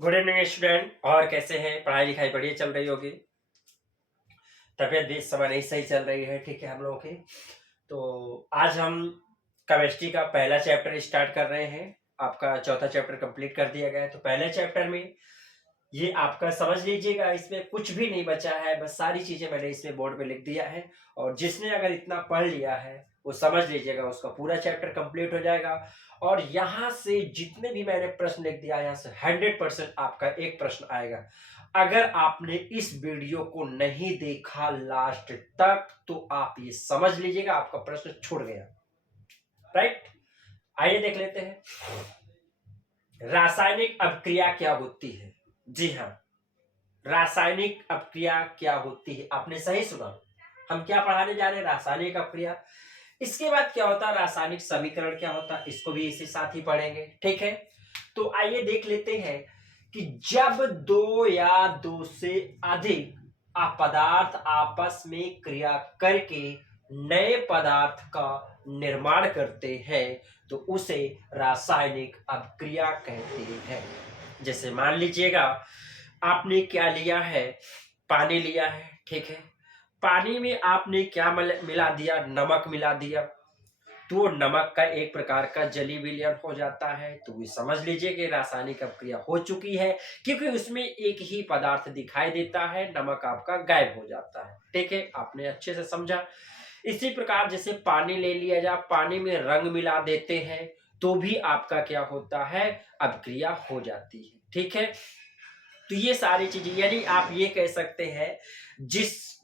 Good evening student. और कैसे हैं? पढ़ाई लिखाई बढ़िया चल रही होगी। तबीयत भी इस समय नहीं सही चल रही है। ठीक है हम लोगों की। तो आज हम केमिस्ट्री का पहला चैप्टर स्टार्ट कर रहे हैं। आपका चौथा चैप्टर कंप्लीट कर दिया गया है। तो पहले चैप्टर में ये आपका समझ लीजिएगा, इसमें कुछ भी नहीं बचा है, बस सारी चीजें मैंने इसमें बोर्ड पे लिख दिया है। और जिसने अगर इतना पढ़ लिया है वो समझ लीजिएगा उसका पूरा चैप्टर कंप्लीट हो जाएगा। और यहाँ से जितने भी मैंने प्रश्न लिख दिया, यहाँ से 100% आपका एक प्रश्न आएगा। अगर आपने इस वीडियो को नहीं देखा लास्ट तक तो आप ये समझ लीजिएगा आपका प्रश्न छूट गया। राइट, आइए देख लेते हैं। रासायनिक अभिक्रिया क्या होती है? जी हाँ, रासायनिक अभिक्रिया क्या होती है। आपने सही सुना। हम क्या पढ़ाने जा रहे हैं? रासायनिक अभिक्रिया। इसके बाद क्या होता है? रासायनिक समीकरण क्या होता है, इसको भी इसी साथ ही पढ़ेंगे। ठीक है, तो आइए देख लेते हैं कि जब दो या दो से अधिक पदार्थ आपस में क्रिया करके नए पदार्थ का निर्माण करते हैं तो उसे रासायनिक अभिक्रिया कहते हैं। जैसे मान लीजिएगा आपने क्या लिया है, पानी लिया है। ठीक है, पानी में आपने क्या मिला दिया? नमक मिला दिया। तो नमक का एक प्रकार का जलीय विलयन हो जाता है। तो ये समझ लीजिए कि रासायनिक अभिक्रिया हो चुकी है, क्योंकि उसमें एक ही पदार्थ दिखाई देता है, नमक आपका गायब हो जाता है। ठीक है, आपने अच्छे से समझा। इसी प्रकार जैसे पानी ले लिया जाए, पानी में रंग मिला देते हैं तो भी आपका क्या होता है? अभिक्रिया हो जाती है। ठीक है, तो ये सारी चीजें, यानी आप ये कह सकते हैं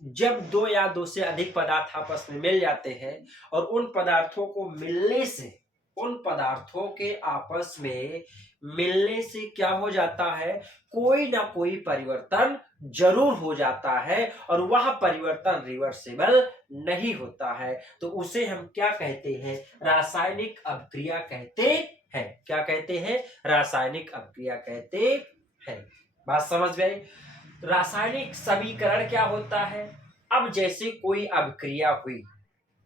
जब दो या दो से अधिक पदार्थ आपस में मिल जाते हैं और उन पदार्थों को मिलने से, उन पदार्थों के आपस में मिलने से क्या हो जाता है? कोई ना कोई परिवर्तन जरूर हो जाता है और वह परिवर्तन रिवर्सिबल नहीं होता है। तो उसे हम क्या कहते हैं? रासायनिक अभिक्रिया कहते हैं। क्या कहते हैं? रासायनिक अभिक्रिया कहते हैं। बात समझ में आई? रासायनिक समीकरण क्या होता है? अब जैसे कोई अभिक्रिया हुई,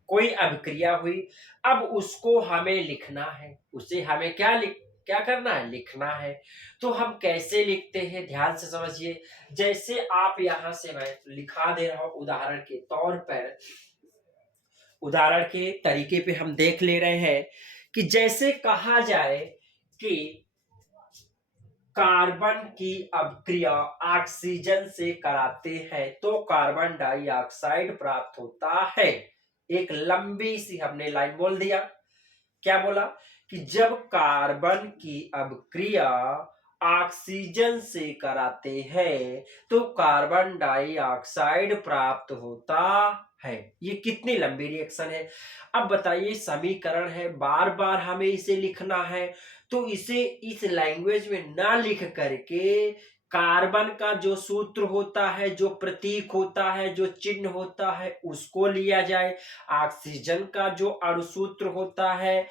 कोई अभिक्रिया हुई, अब उसको हमें लिखना है, उसे हमें क्या करना है? लिखना है। तो हम कैसे लिखते हैं? ध्यान से समझिए। जैसे आप यहां से मैं लिखा दे रहा हूं उदाहरण के तौर पर, उदाहरण के तरीके पे हम देख ले रहे हैं कि जैसे कहा जाए कि कार्बन की अभिक्रिया ऑक्सीजन से कराते हैं तो कार्बन डाइऑक्साइड प्राप्त होता है। एक लंबी सी हमने लाइन बोल दिया। क्या बोला? कि जब कार्बन की अभिक्रिया ऑक्सीजन से कराते हैं तो कार्बन डाइऑक्साइड प्राप्त होता है। ये कितनी लंबी रिएक्शन है। अब बताइए, समीकरण है, बार बार हमें इसे लिखना है, तो इसे इस लैंग्वेज में ना लिख करके कार्बन का जो सूत्र होता है, जो प्रतीक होता है, जो चिन्ह होता है उसको लिया जाए। ऑक्सीजन का जो अणुसूत्र होता है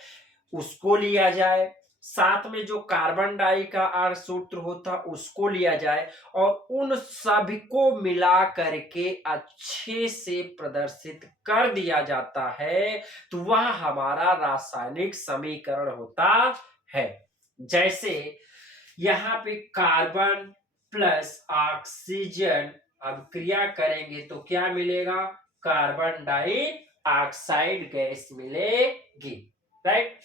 उसको लिया जाए। साथ में जो कार्बन डाई का अणुसूत्र होता उसको लिया जाए और उन सभी को मिला करके अच्छे से प्रदर्शित कर दिया जाता है तो वह हमारा रासायनिक समीकरण होता है। जैसे यहाँ पे कार्बन प्लस ऑक्सीजन अभिक्रिया करेंगे तो क्या मिलेगा? कार्बन डाई ऑक्साइड गैस मिलेगी। राइट,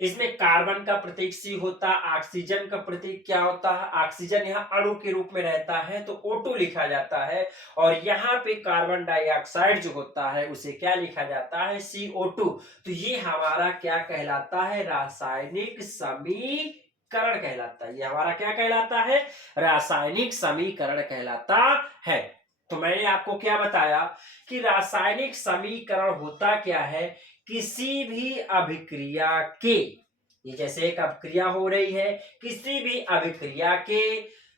इसमें कार्बन का प्रतीक सी होता है, ऑक्सीजन का प्रतीक क्या होता है? ऑक्सीजन यहाँ अणु के रूप में रहता है तो O2 लिखा जाता है, और यहाँ पे कार्बन डाइऑक्साइड जो होता है उसे क्या लिखा जाता है? CO2। तो ये हमारा क्या कहलाता है? रासायनिक समीकरण कहलाता है। ये हमारा क्या कहलाता है? रासायनिक समीकरण कहलाता है। तो मैंने आपको क्या बताया कि रासायनिक समीकरण होता क्या है? किसी भी अभिक्रिया के, ये जैसे एक अभिक्रिया हो रही है, किसी भी अभिक्रिया के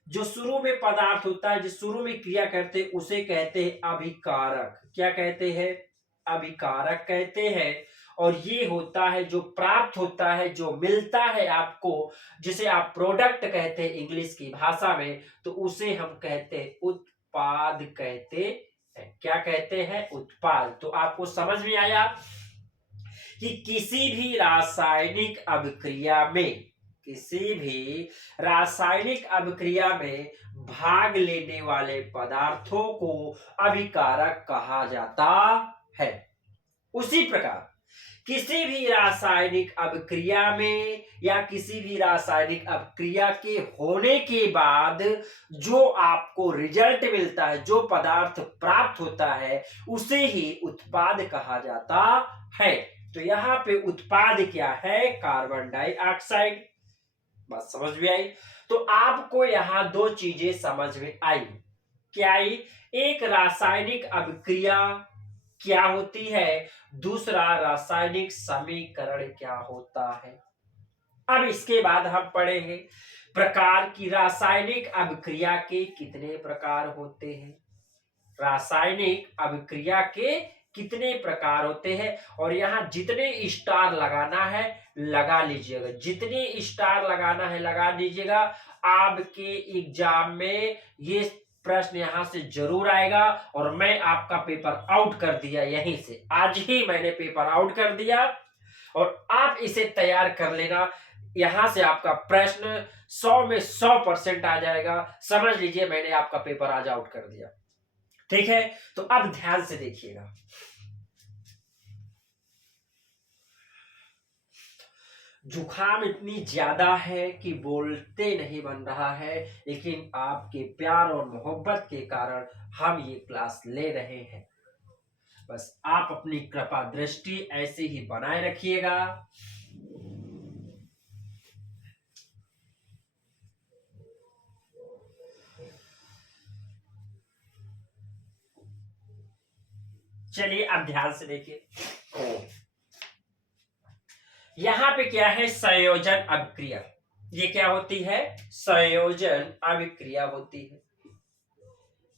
जो शुरू में पदार्थ होता है, जो शुरू में क्रिया करते उसे कहते हैं अभिकारक। क्या कहते हैं? अभिकारक कहते हैं। और ये होता है जो प्राप्त होता है, जो मिलता है आपको, जिसे आप प्रोडक्ट कहते हैं इंग्लिश की भाषा में, तो उसे हम कहते हैं उत्पाद कहते हैं। क्या कहते हैं? उत्पाद। तो आपको समझ में आया कि किसी भी रासायनिक अभिक्रिया में किसी भी रासायनिक अभिक्रिया में भाग लेने वाले पदार्थों को अभिकारक कहा जाता है। उसी प्रकार किसी भी रासायनिक अभिक्रिया में या किसी भी रासायनिक अभिक्रिया के होने के बाद जो आपको रिजल्ट मिलता है, जो पदार्थ प्राप्त होता है, उसे ही उत्पाद कहा जाता है। तो यहाँ पे उत्पाद क्या है? Carbon dioxide. बात समझ में आई? तो आपको यहाँ दो चीजें समझ में आई। क्या आई? एक रासायनिक अभिक्रिया क्या होती है, दूसरा रासायनिक समीकरण क्या होता है। अब इसके बाद हम पढ़ेंगे प्रकार की रासायनिक अभिक्रिया के कितने प्रकार होते हैं। रासायनिक अभिक्रिया के कितने प्रकार होते हैं, और यहाँ जितने स्टार लगाना है लगा लीजिएगा, जितने स्टार लगाना है लगा लीजिएगा। आपके एग्जाम में ये प्रश्न यहां से जरूर आएगा, और मैं आपका पेपर आउट कर दिया यहीं से, आज ही मैंने पेपर आउट कर दिया, और आप इसे तैयार कर लेना। यहां से आपका प्रश्न 100 में 100% आ जाएगा। समझ लीजिए मैंने आपका पेपर आज आउट कर दिया। ठीक है, तो अब ध्यान से देखिएगा। जुखाम इतनी ज्यादा है कि बोलते नहीं बन रहा है, लेकिन आपके प्यार और मोहब्बत के कारण हम ये क्लास ले रहे हैं। बस आप अपनी कृपा दृष्टि ऐसे ही बनाए रखिएगा। चलिए अब ध्यान से देखिए। यहां पे क्या है? संयोजन अभिक्रिया। ये क्या होती है? संयोजन अभिक्रिया होती है।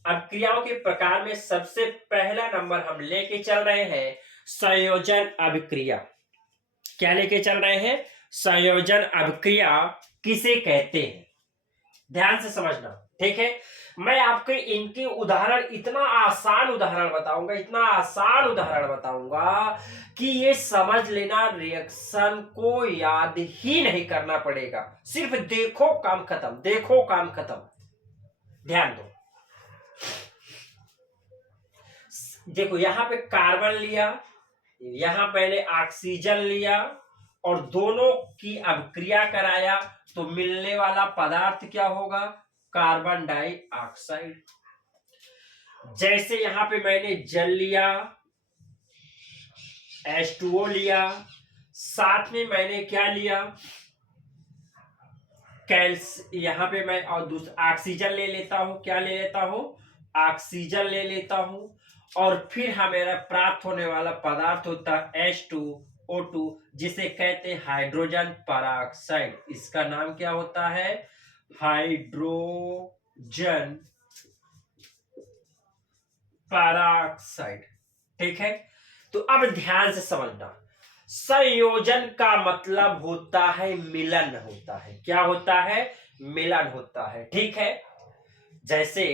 अभिक्रियाओं के प्रकार में सबसे पहला नंबर हम लेके चल रहे हैं संयोजन अभिक्रिया। क्या लेके चल रहे हैं? संयोजन अभिक्रिया किसे कहते हैं? ध्यान से समझना, ठीक है। मैं आपको इनके उदाहरण इतना आसान उदाहरण बताऊंगा, इतना आसान उदाहरण बताऊंगा कि ये समझ लेना, रिएक्शन को याद ही नहीं करना पड़ेगा, सिर्फ देखो काम खत्म, देखो काम खत्म। ध्यान दो, देखो यहां पे कार्बन लिया, यहां पहले ऑक्सीजन लिया, और दोनों की अभिक्रिया कराया, तो मिलने वाला पदार्थ क्या होगा? Carbon dioxide. जैसे यहां पे मैंने जल लिया, H2O लिया, साथ में मैंने क्या लिया? यहां पे मैं और दूसरा ऑक्सीजन ले लेता हूं। क्या ले लेता हूं? ऑक्सीजन ले लेता हूं, और फिर हमें प्राप्त होने वाला पदार्थ होता है H2O2, जिसे कहते हैं हाइड्रोजन परऑक्साइड। इसका नाम क्या होता है? Hydrogen peroxide. ठीक है, तो अब ध्यान से समझना, संयोजन का मतलब होता है मिलन होता है। क्या होता है? मिलन होता है। ठीक है, जैसे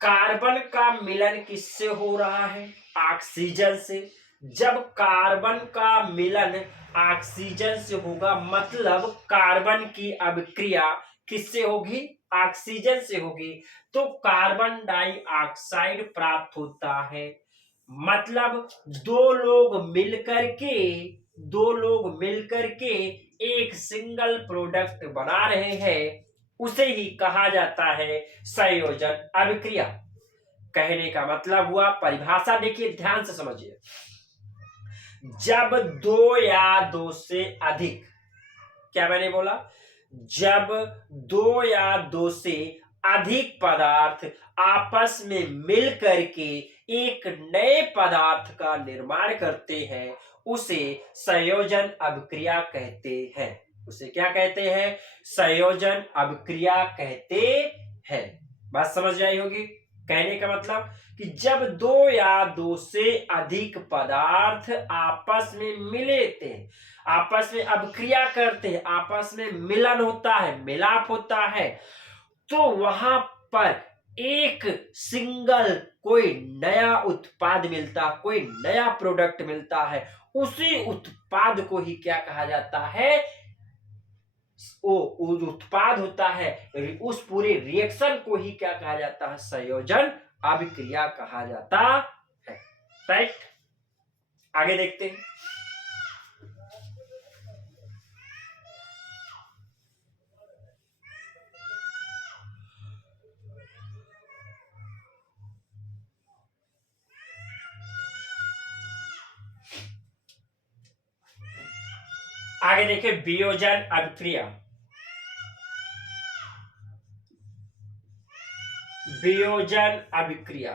कार्बन का मिलन किससे हो रहा है? ऑक्सीजन से। जब कार्बन का मिलन ऑक्सीजन से होगा, मतलब कार्बन की अभिक्रिया किससे होगी? ऑक्सीजन से होगी, तो कार्बन डाइऑक्साइड प्राप्त होता है। मतलब दो लोग मिलकर के एक सिंगल प्रोडक्ट बना रहे हैं, उसे ही कहा जाता है संयोजन अभिक्रिया। कहने का मतलब हुआ, परिभाषा देखिए, ध्यान से समझिए। जब दो या दो से अधिक, क्या मैंने बोला? जब दो या दो से अधिक पदार्थ आपस में मिल करके एक नए पदार्थ का निर्माण करते हैं, उसे संयोजन अभिक्रिया कहते हैं। उसे क्या कहते हैं? संयोजन अभिक्रिया कहते हैं। बात समझ आई होगी। कहने का मतलब कि जब दो या दो से अधिक पदार्थ आपस में मिले थे, आपस में अभिक्रिया करते हैं, आपस में मिलन होता है, मिलाप होता है, तो वहां पर एक सिंगल कोई नया उत्पाद मिलता, कोई नया प्रोडक्ट मिलता है। उसी उत्पाद को ही क्या कहा जाता है? वो जो उत्पाद होता है उस पूरे रिएक्शन को ही क्या कहा जाता है, संयोजन अभिक्रिया कहा जाता है। राइट, आगे देखते हैं। आगे देखिए वियोजन अभिक्रिया। वियोजन अभिक्रिया,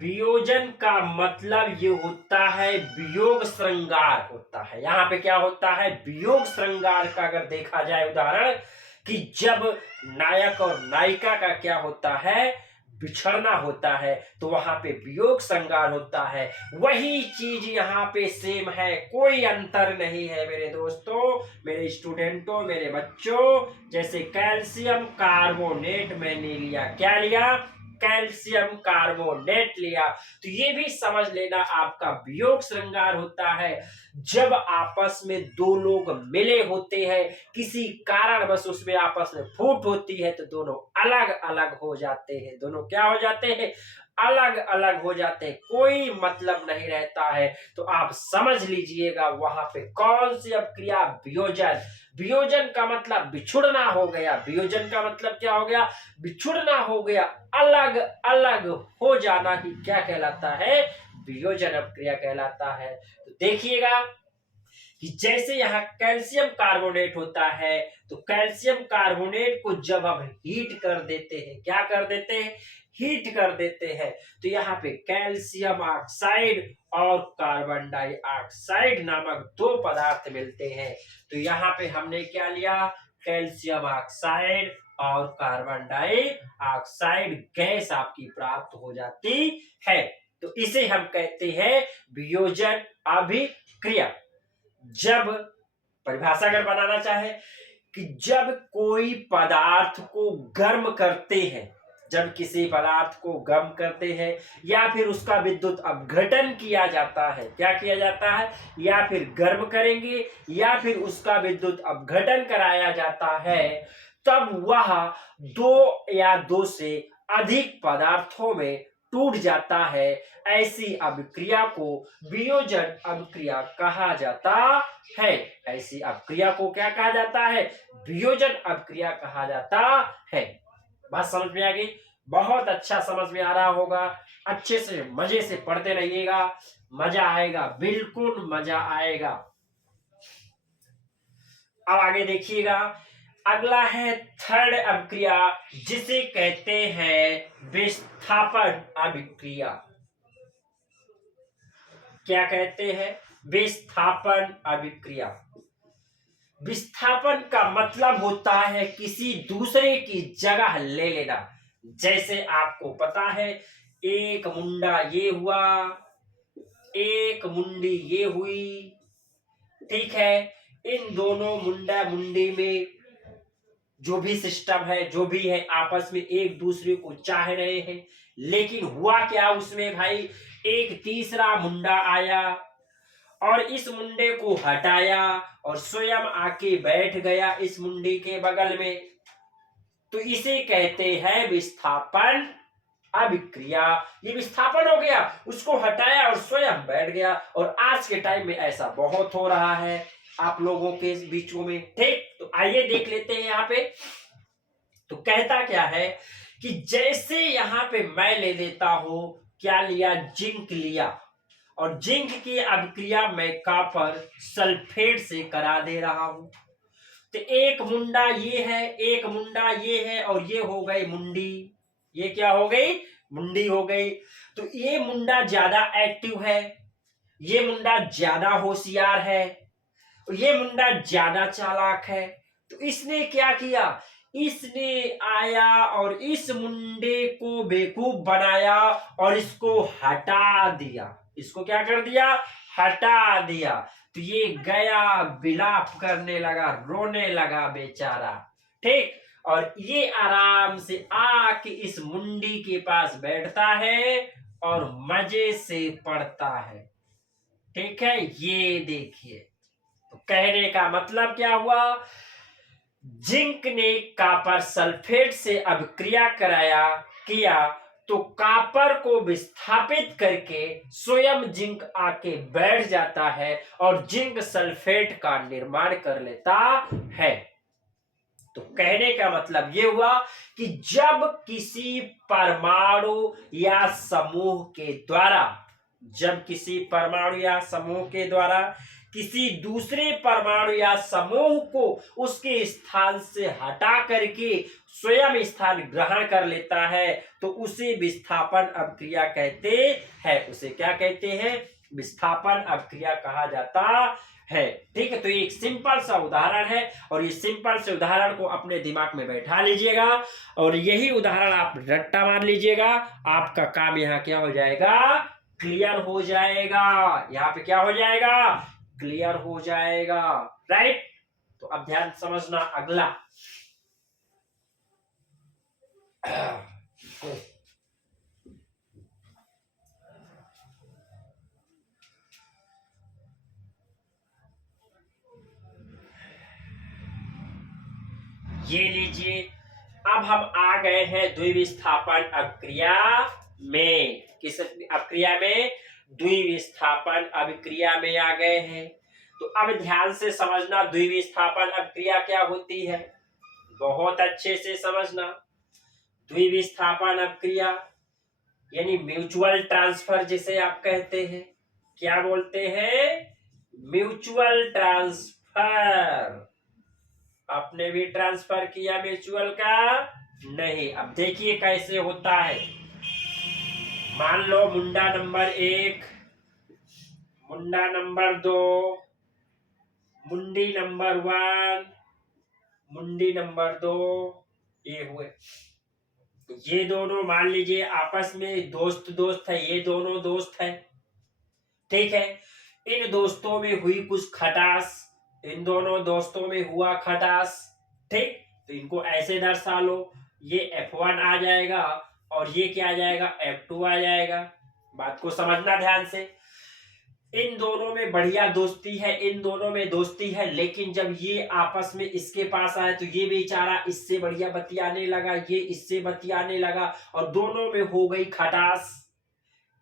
वियोजन का मतलब ये होता है वियोग श्रृंगार होता है। यहाँ पे क्या होता है, वियोग श्रृंगार का अगर देखा जाए उदाहरण, कि जब नायक और नायिका का क्या होता है, बिछड़ना होता है, तो वहां पे वियोग श्रृंगार होता है। वही चीज यहाँ पे सेम है, कोई अंतर नहीं है मेरे दोस्तों, मेरे स्टूडेंटों, मेरे बच्चों। जैसे कैल्शियम कार्बोनेट मैंने लिया, क्या लिया, कैल्शियम कार्बोनेट लिया, तो ये भी समझ लेना आपका वियोग श्रृंगार होता है। जब आपस में दो लोग मिले होते हैं, किसी कारण बस उसमें आपस में फूट होती है, तो दोनों अलग अलग हो जाते हैं। दोनों क्या हो जाते हैं, अलग अलग हो जाते हैं, कोई मतलब नहीं रहता है। तो आप समझ लीजिएगा वहां पे कौन सी अपक्रिया, वियोजन। वियोजन का मतलब बिछुड़ना हो गया, वियोजन का मतलब क्या हो गया, बिछुड़ना हो गया, अलग अलग हो जाना ही क्या कहलाता है, वियोजन अपक्रिया कहलाता है। तो देखिएगा कि जैसे यहाँ कैल्शियम कार्बोनेट होता है, तो कैल्शियम कार्बोनेट को जब हम हीट कर देते हैं, क्या कर देते हैं, हीट कर देते हैं, तो यहाँ पे कैल्शियम ऑक्साइड और कार्बन डाइऑक्साइड नामक दो पदार्थ मिलते हैं। तो यहाँ पे हमने क्या लिया, कैल्शियम ऑक्साइड और कार्बन डाइऑक्साइड गैस आपकी प्राप्त हो जाती है। तो इसे हम कहते हैं वियोजन अभिक्रिया। जब परिभाषा अगर बनाना चाहे कि जब कोई पदार्थ को गर्म करते हैं, जब किसी पदार्थ को गर्म करते हैं या फिर उसका विद्युत अपघटन किया जाता है, क्या किया जाता है, या फिर गर्म करेंगे या फिर उसका विद्युत अपघटन कराया जाता है, तब वह दो या दो से अधिक पदार्थों में टूट जाता है। ऐसी अभिक्रिया को वियोजन अभिक्रिया कहा जाता है। ऐसी अभिक्रिया को क्या कहा जाता है, वियोजन अभिक्रिया कहा जाता है। बात समझ में आ गई, बहुत अच्छा समझ में आ रहा होगा। अच्छे से मजे से पढ़ते रहिएगा, मजा आएगा, बिल्कुल मजा आएगा। अब आगे देखिएगा, अगला है थर्ड अभिक्रिया, जिसे कहते हैं विस्थापन अभिक्रिया। क्या कहते हैं, विस्थापन अभिक्रिया। विस्थापन का मतलब होता है किसी दूसरे की जगह ले लेना। जैसे आपको पता है, एक मुंडा ये हुआ, एक मुंडी ये हुई, ठीक है। इन दोनों मुंडा मुंडी में जो भी सिस्टम है, जो भी है, आपस में एक दूसरे को चाह रहे हैं, लेकिन हुआ क्या उसमें भाई, एक तीसरा मुंडा आया और इस मुंडे को हटाया और स्वयं आके बैठ गया इस मुंडे के बगल में। तो इसे कहते हैं विस्थापन अभिक्रिया। ये विस्थापन हो गया, उसको हटाया और स्वयं बैठ गया। और आज के टाइम में ऐसा बहुत हो रहा है आप लोगों के बीचों में, ठीक। तो आइए देख लेते हैं यहाँ पे। तो कहता क्या है कि जैसे यहाँ पे मैं ले लेता हूं, क्या लिया, जिंक लिया, और जिंक की अभिक्रिया मैं कॉपर सल्फेट से करा दे रहा हूं। तो एक मुंडा ये है, एक मुंडा ये है, और ये हो गई मुंडी। ये क्या हो गई, मुंडी हो गई। तो ये मुंडा ज्यादा एक्टिव है, ये मुंडा ज्यादा होशियार है, ये मुंडा ज्यादा चालाक है। तो इसने क्या किया, इसने आया और इस मुंडे को बेवकूफ बनाया और इसको हटा दिया। इसको क्या कर दिया, हटा दिया। तो ये गया, विलाप करने लगा, रोने लगा बेचारा, ठीक। और ये आराम से आके इस मुंडी के पास बैठता है और मजे से पढ़ता है, ठीक है। ये देखिए, तो कहने का मतलब क्या हुआ जिंक ने कॉपर सल्फेट से अभिक्रिया किया तो कॉपर को विस्थापित करके स्वयं जिंक आके बैठ जाता है और जिंक सल्फेट का निर्माण कर लेता है। तो कहने का मतलब यह हुआ कि जब किसी परमाणु या समूह के द्वारा किसी दूसरे परमाणु या समूह को उसके स्थान से हटा करके स्वयं स्थान ग्रहण कर लेता है तो उसे विस्थापन अभिक्रिया कहते हैं। उसे क्या कहते हैं? विस्थापन अभिक्रिया कहा जाता है। ठीक है, तो ये एक सिंपल सा उदाहरण है और ये सिंपल से उदाहरण को अपने दिमाग में बैठा लीजिएगा और यही उदाहरण आप रट्टा मार लीजिएगा। आपका काम यहाँ क्या हो जाएगा? क्लियर हो जाएगा। यहाँ पे क्या हो जाएगा? क्लियर हो जाएगा। राइट, तो अब ध्यान समझना अगला। ये लीजिए, अब हम आ गए हैं द्विविस्थापन अभिक्रिया में। किस अभिक्रिया में? द्विविस्थापन अभिक्रिया में आ गए हैं। तो अब ध्यान से समझना द्विविस्थापन अभिक्रिया क्या होती है, बहुत अच्छे से समझना। द्विविस्थापन अभिक्रिया यानी म्यूचुअल ट्रांसफर जिसे आप कहते हैं। क्या बोलते हैं? Mutual transfer. आपने भी ट्रांसफर किया म्यूचुअल का? नहीं। अब देखिए कैसे होता है। मान लो मुंडा नंबर 1, मुंडा नंबर 2, मुंडी नंबर 1, मुंडी नंबर 2, ये हुए। ये दोनों मान लीजिए आपस में दोस्त है, ये दोनों दोस्त है। ठीक है, इन दोस्तों में हुई कुछ खटास, इन दोनों दोस्तों में हुआ खटास। ठीक, तो इनको ऐसे दर्शा लो, ये F1 आ जाएगा और ये क्या आ जाएगा? F2 आ जाएगा। बात को समझना ध्यान से। इन दोनों में बढ़िया दोस्ती है, इन दोनों में दोस्ती है, लेकिन जब ये आपस में इसके पास आया तो ये बेचारा इससे बढ़िया बतियाने लगा, ये इससे बतियाने लगा और दोनों में हो गई खटास।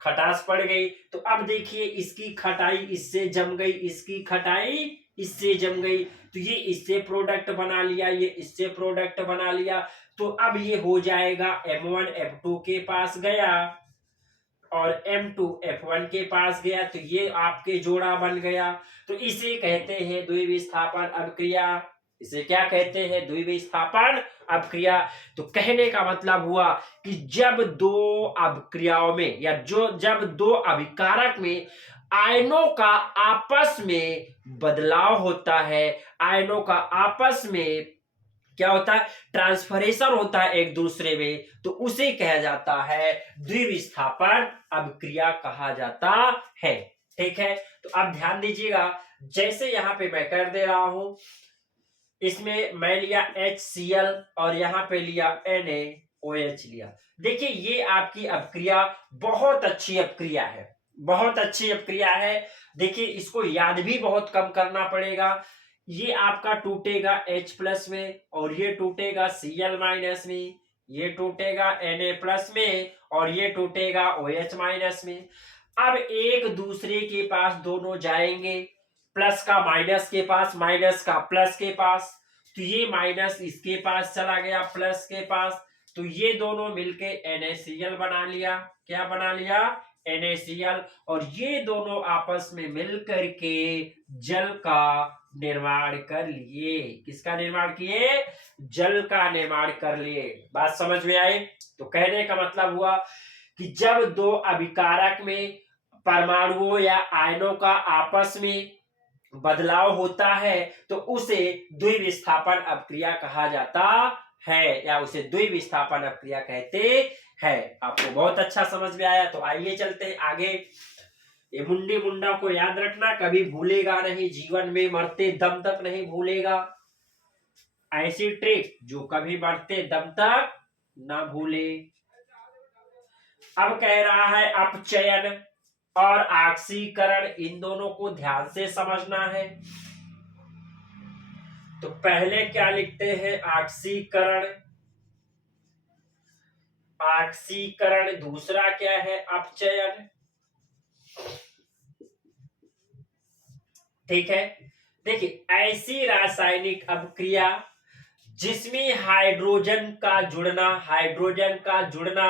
खटास पड़ गई। तो अब देखिए, इसकी खटाई इससे जम गई, इसकी खटाई इससे जम गई, तो ये इससे प्रोडक्ट बना लिया, ये इससे प्रोडक्ट बना लिया। तो अब ये हो जाएगा M1 F2 के पास गया और M2 F1 के पास गया, तो ये आपके जोड़ा बन गया। तो इसे कहते हैं द्विविस्थापन अभिक्रिया। इसे क्या कहते हैं? द्विविस्थापन अभिक्रिया। तो कहने का मतलब हुआ कि जब दो अभिक्रियाओं में या जब दो अभिकारक में आयनों का आपस में बदलाव होता है, आयनों का आपस में क्या होता है? ट्रांसफरेशन होता है एक दूसरे में, तो उसे कहा जाता है द्विविस्थापन अभिक्रिया कहा जाता है। ठीक है, तो अब ध्यान दीजिएगा, जैसे यहां पे मैं कर दे रहा हूं, इसमें मैं लिया HCl और यहां पे लिया NaOH लिया। देखिए, ये आपकी अभिक्रिया बहुत अच्छी अभिक्रिया है, बहुत अच्छी अभिक्रिया है। देखिए, इसको याद भी बहुत कम करना पड़ेगा। ये आपका टूटेगा H+ में और ये टूटेगा Cl- में, ये टूटेगा Na+ में और ये टूटेगा OH- में। अब एक दूसरे के पास दोनों जाएंगे, प्लस का माइनस के पास, माइनस का प्लस के पास, तो ये माइनस इसके पास चला गया प्लस के पास, तो ये दोनों मिलके NaCl बना लिया। क्या बना लिया? NaCl। और ये दोनों आपस में मिलकर के जल का निर्माण कर लिए। किसका निर्माण किए? जल का निर्माण कर लिए। बात समझ में आई? तो कहने का मतलब हुआ कि जब दो अभिकारक में परमाणुओं या आयनों का आपस में बदलाव होता है तो उसे द्विविस्थापन अभिक्रिया कहा जाता है या उसे द्विविस्थापन अभिक्रिया कहते हैं। आपको बहुत अच्छा समझ में आया, तो आइए चलते हैं आगे। ये मुंडी मुंडा को याद रखना, कभी भूलेगा नहीं, जीवन में मरते दम तक नहीं भूलेगा। ऐसी ट्रिक जो कभी मरते दम तक ना भूले। अब कह रहा है अपचयन और ऑक्सीकरण, इन दोनों को ध्यान से समझना है। तो पहले क्या लिखते हैं, ऑक्सीकरण, ऑक्सीकरण। दूसरा क्या है, अपचयन। ठीक है, देखिए ऐसी रासायनिक अभिक्रिया जिसमें हाइड्रोजन का जुड़ना, हाइड्रोजन का जुड़ना,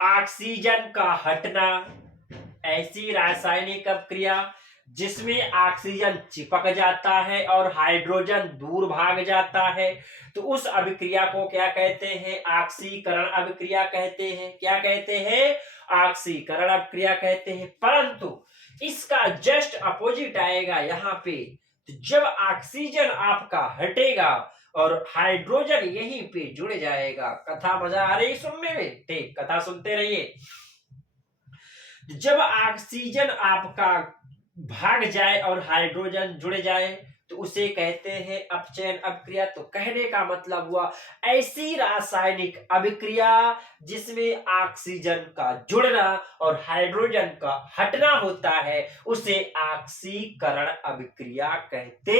ऑक्सीजन का हटना, ऐसी रासायनिक अभिक्रिया जिसमें ऑक्सीजन चिपक जाता है और हाइड्रोजन दूर भाग जाता है, तो उस अभिक्रिया को क्या कहते हैं, ऑक्सीकरण अभिक्रिया कहते हैं। क्या कहते हैं, ऑक्सीकरण अभिक्रिया कहते हैं। परंतु इसका जस्ट अपोजिट आएगा यहाँ पे, तो जब ऑक्सीजन आपका हटेगा और हाइड्रोजन यहीं पे जुड़ जाएगा। कथा मजा आ रही सुनने में? ठीक, कथा सुनते रहिए। जब ऑक्सीजन आपका भाग जाए और हाइड्रोजन जुड़ जाए तो उसे कहते हैं अपचयन अभिक्रिया। तो कहने का मतलब हुआ ऐसी रासायनिक अभिक्रिया जिसमें ऑक्सीजन का जुड़ना और हाइड्रोजन का हटना होता है, उसे ऑक्सीकरण अभिक्रिया कहते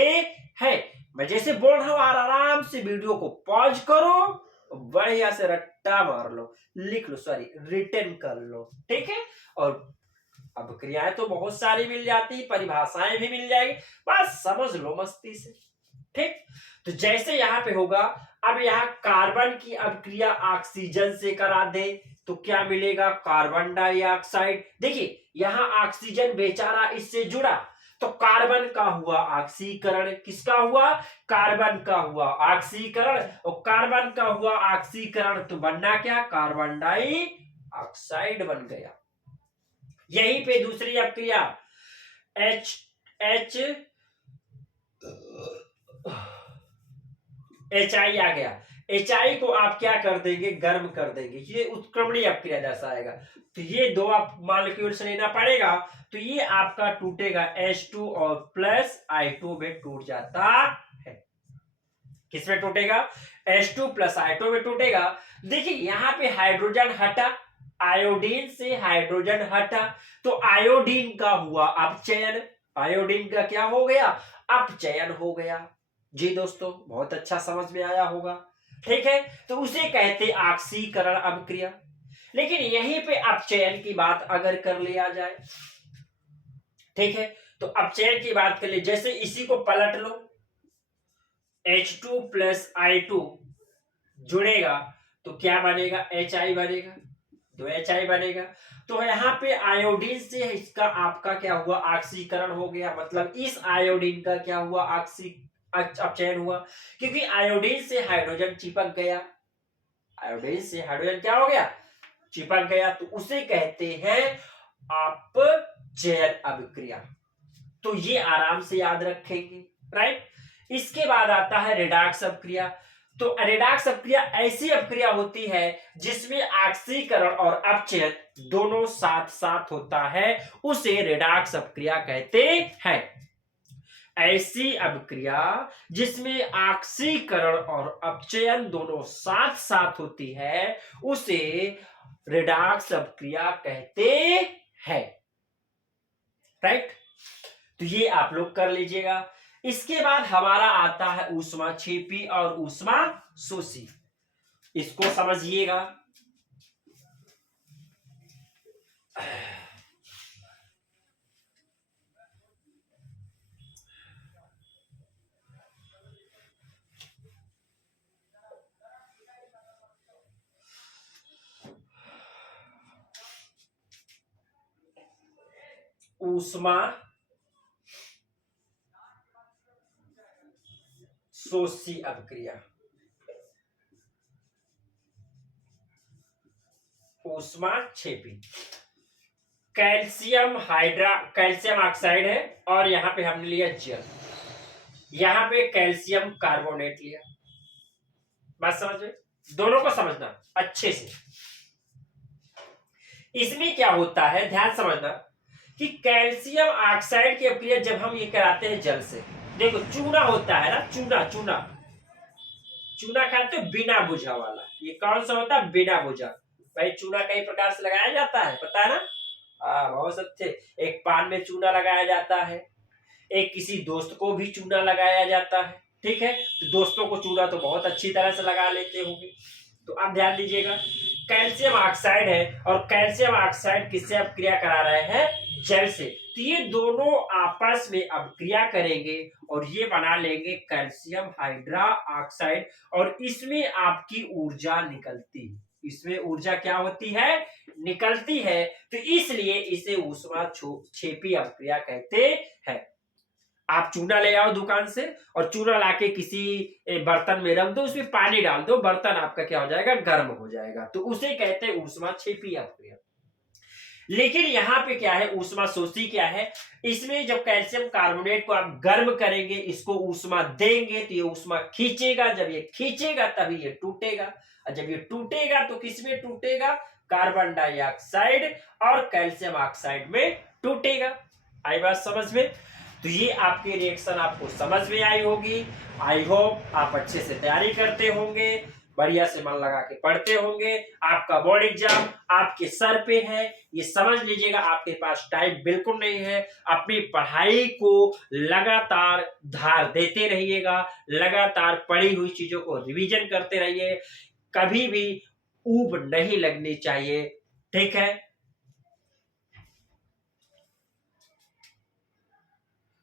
हैं। मैं जैसे बोल रहा हूं आराम से वीडियो को पॉज करो, बढ़िया से रट्टा मार लो, लिख लो, सॉरी रिटर्न कर लो। ठीक है, और अभिक्रियाएं तो बहुत सारी मिल जाती, परिभाषाएं भी मिल जाएगी, बस समझ लो मस्ती से। ठीक, तो जैसे यहां पे होगा, अब यहां कार्बन की अभिक्रिया ऑक्सीजन से करा दे तो क्या मिलेगा, कार्बन डाइऑक्साइड। देखिए यहां ऑक्सीजन बेचारा इससे जुड़ा, तो कार्बन का हुआ ऑक्सीकरण। किसका हुआ, कार्बन का हुआ ऑक्सीकरण, और कार्बन का हुआ ऑक्सीकरण तो बनना क्या, कार्बन डाइऑक्साइड बन गया। यहीं पे दूसरी अभिक्रिया एच एच एच आई आ गया। एच आई को आप क्या कर देंगे, गर्म कर देंगे, ये उत्क्रमणीय अभिक्रिया जैसा आएगा। तो ये दो आप मॉलिक्यूल्स लेना पड़ेगा, तो ये आपका टूटेगा H2 और प्लस I2 में टूट जाता है। किसमें टूटेगा, H2 प्लस I2 में टूटेगा। देखिए यहां पे हाइड्रोजन हटा, आयोडीन से हाइड्रोजन हटा, तो आयोडीन का हुआ अपचयन, आयोडीन का क्या हो गया, अपचयन हो गया। जी दोस्तों, बहुत अच्छा समझ में आया होगा। ठीक है, तो उसे कहते ऑक्सीकरण अभिक्रिया। लेकिन यहीं पे अपचयन की बात अगर कर लिया जाए, ठीक है, तो अपचयन की बात कर ले, जैसे इसी को पलट लो, H2 प्लस I2 जुड़ेगा तो क्या बनेगा, HI बनेगा, तो HI बनेगा। तो यहाँ पे आयोडीन से इसका आपका क्या हुआ, ऑक्सीकरण हो गया, मतलब इस आयोडीन का क्या हुआ, अपचयन हुआ, क्योंकि आयोडीन से हाइड्रोजन चिपक गया, आयोडीन से हाइड्रोजन क्या हो गया, चिपक गया, तो उसे कहते हैं अपचयन अभिक्रिया। तो ये आराम से याद रखेंगे, राइट। इसके बाद आता है रेडॉक्स अभिक्रिया। तो रेडॉक्स अभिक्रिया ऐसी अभिक्रिया होती है जिसमें ऑक्सीकरण और अपचयन दोनों साथ साथ होता है, उसे रेडॉक्स अभिक्रिया कहते हैं। ऐसी अभिक्रिया जिसमें ऑक्सीकरण और अपचयन दोनों साथ साथ होती है, उसे रेडॉक्स अभिक्रिया कहते हैं, राइट। तो ये आप लोग कर लीजिएगा। इसके बाद हमारा आता है ऊष्माक्षेपी और ऊष्माशोषी। इसको समझिएगा। ऊष्माशोषी अभिक्रिया, ऊष्माक्षेपी। कैल्शियम ऑक्साइड है और यहां पे हमने लिया जल, यहां पे कैल्शियम कार्बोनेट लिया। बात समझ में, दोनों को समझना अच्छे से। इसमें क्या होता है, ध्यान समझना कि कैल्शियम ऑक्साइड की अभिक्रिया जब हम ये कराते हैं जल से, देखो चूना होता है ना, चूना चूना चूना खाते हो बिना बुझा वाला, ये कौन सा होता है, बिना बुझा। भाई चूना कई प्रकार से लगाया जाता है, पता है ना, बहुत अच्छे। एक पान में चूना लगाया जाता है, एक किसी दोस्त को भी चूना लगाया जाता है, ठीक है, तो दोस्तों को चूना तो बहुत अच्छी तरह से लगा लेते होंगे। तो अब ध्यान दीजिएगा, कैल्शियम ऑक्साइड है और कैल्शियम ऑक्साइड किससे अब क्रिया करा रहे हैं, जल से। तो ये दोनों आपस में अब क्रिया करेंगे और ये बना लेंगे कैल्शियम हाइड्रा ऑक्साइड, और इसमें आपकी ऊर्जा निकलती है। इसमें ऊर्जा क्या होती है, निकलती है। तो इसलिए इसे ऊष्मा छेपी अपक्रिया कहते हैं। आप चूना ले आओ दुकान से और चूना लाके किसी बर्तन में रख दो, उसमें पानी डाल दो, बर्तन आपका क्या हो जाएगा, गर्म हो जाएगा। तो उसे कहते हैं ऊष्मा छेपी अपक्रिया। लेकिन यहाँ पे क्या है, ऊष्मा शोषी क्या है, इसमें जब कैल्शियम कार्बोनेट को आप गर्म करेंगे, इसको ऊष्मा देंगे तो ये ऊष्मा खींचेगा, जब ये खींचेगा तभी ये टूटेगा, और जब ये टूटेगा तो किसमें टूटेगा, कार्बन डाइऑक्साइड और कैल्शियम ऑक्साइड में टूटेगा। आई बात समझ में। तो ये आपके रिएक्शन आपको समझ में आई होगी। आई होप आप अच्छे से तैयारी करते होंगे, बढ़िया से मन लगा के पढ़ते होंगे। आपका बोर्ड एग्जाम आपके सर पे है, ये समझ लीजिएगा, आपके पास टाइम बिल्कुल नहीं है। अपनी पढ़ाई को लगातार धार देते रहिएगा, लगातार पढ़ी हुई चीजों को रिवीजन करते रहिए, कभी भी ऊब नहीं लगनी चाहिए। ठीक है,